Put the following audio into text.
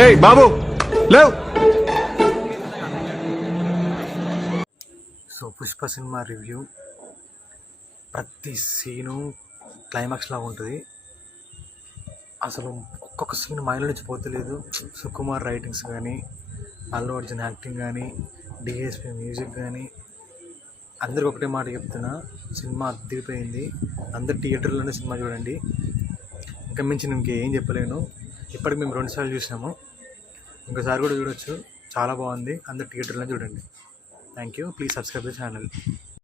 ఏయ్ బాబు లేవ్. So Pushpa cinema review, ప్రతి సీను క్లైమాక్స్ లాగా ఉంటుంది. అసలు ఒక్కొక్క సీన్ మైండ్ నుంచి పోతలేదు. సుకుమార్ రైటింగ్స్ కానీ, అల్లు అర్జున్ యాక్టింగ్ కానీ, డిఎస్పి మ్యూజిక్ కానీ, అందరికి ఒకటే మాట చెప్తున్నా, సినిమా అదిరిపోయింది. అందరు థియేటర్లోనే సినిమా చూడండి. ఇంకా మించి నేను ఏం చెప్పలేను. ఇప్పటికి మేము 2 సార్లు చూసాము, ఇంకోసారి కూడా చూడొచ్చు. చాలా బాగుంది. అందరు థియేటర్లో చూడండి. Thank you. Please subscribe the channel.